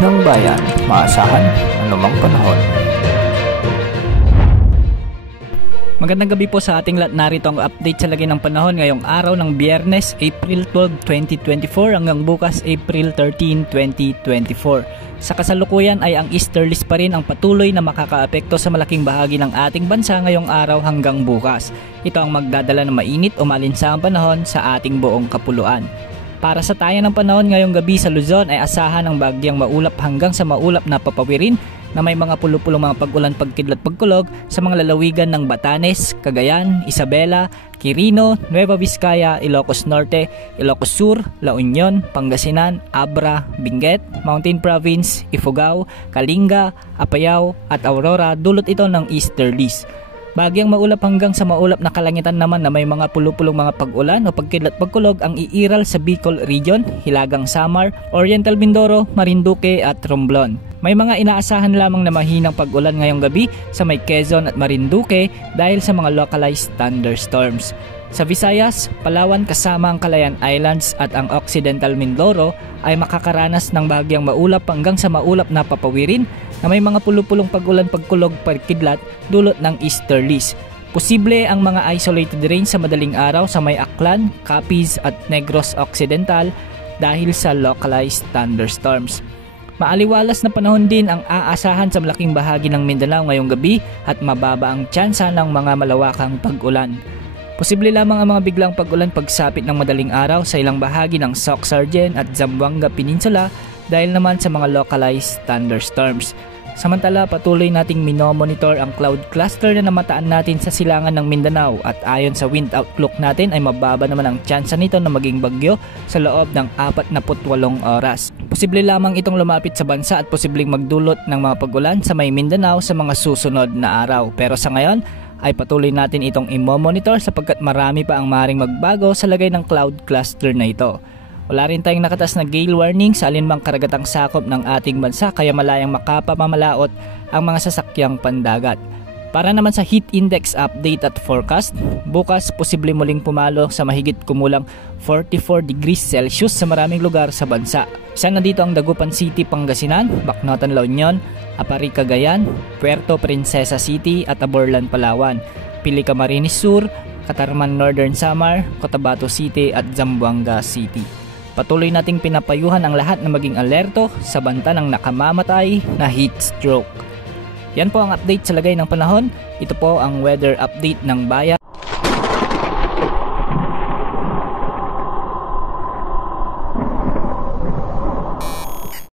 ng bayan, maasahan anumang panahon. Magandang gabi po sa ating lahat. Narito ang update sa lagay ng panahon ngayong araw ng Biyernes, April 12, 2024 hanggang bukas, April 13, 2024. Sa kasalukuyan ay ang easterlies pa rin ang patuloy na makakaapekto sa malaking bahagi ng ating bansa ngayong araw hanggang bukas. Ito ang magdadala ng mainit o malinsamang panahon sa ating buong kapuluan. Para sa tayan ng panahon ngayong gabi sa Luzon ay asahan ng bagyang maulap hanggang sa maulap na papawirin na may mga pulo-pulong mga pag-ulan, pagkidlat, pagkulog sa mga lalawigan ng Batanes, Cagayan, Isabela, Quirino, Nueva Vizcaya, Ilocos Norte, Ilocos Sur, La Union, Pangasinan, Abra, Benguet, Mountain Province, Ifugao, Kalinga, Apayao at Aurora. Dulot ito ng easterlies. Bagyang maulap hanggang sa maulap na kalangitan naman na may mga pulo-pulong mga pag-ulan o pagkidlat pagkulog ang iiral sa Bicol Region, Hilagang Samar, Oriental Mindoro, Marinduque at Romblon. May mga inaasahan lamang na mahinang pag-ulan ngayong gabi sa may Quezon at Marinduque dahil sa mga localized thunderstorms. Sa Visayas, Palawan kasama ang Calayan Islands at ang Occidental Mindoro ay makakaranas ng bahagyang maulap hanggang sa maulap na papawirin na may mga pulo-pulong pag-ulan, pagkulog, pagkidlat dulot ng easterlies. Posible ang mga isolated rain sa madaling araw sa may Aklan, Capiz at Negros Occidental dahil sa localized thunderstorms. Maaliwalas na panahon din ang aasahan sa malaking bahagi ng Mindanao ngayong gabi at mababa ang tsansa ng mga malawakang pag-ulan. Posible lamang ang mga biglang pag-ulan pagsapit ng madaling araw sa ilang bahagi ng Soc-Sargen at Zamboanga Peninsula dahil naman sa mga localized thunderstorms. Samantala, patuloy nating minomonitor ang cloud cluster na namataan natin sa silangan ng Mindanao at ayon sa wind outlook natin ay mababa naman ang tsansa nito na maging bagyo sa loob ng 48 oras. Posible lamang itong lumapit sa bansa at posibleng magdulot ng mga pag-ulan sa may Mindanao sa mga susunod na araw. Pero sa ngayon ay patuloy natin itong imomonitor sapagkat marami pa ang maaaring magbago sa lagay ng cloud cluster na ito. Wala rin tayong nakatas na gale warning sa alinmang karagatang sakop ng ating bansa kaya malayang makapamamalaot ang mga sasakyang pandagat. Para naman sa heat index update at forecast, bukas posible muling pumalo sa mahigit kumulang 44 degrees Celsius sa maraming lugar sa bansa. Isa na dito ang Dagupan City, Pangasinan, Bacnotan, La Union, Apari, Cagayan, Puerto Princesa City at Aborlan, Palawan, Pili, Camarines Sur, Catarman, Northern Samar, Cotabato City at Zamboanga City. Patuloy nating pinapayuhan ang lahat na maging alerto sa banta ng nakamamatay na heat stroke. Yan po ang update sa lagay ng panahon. Ito po ang weather update ng bayan.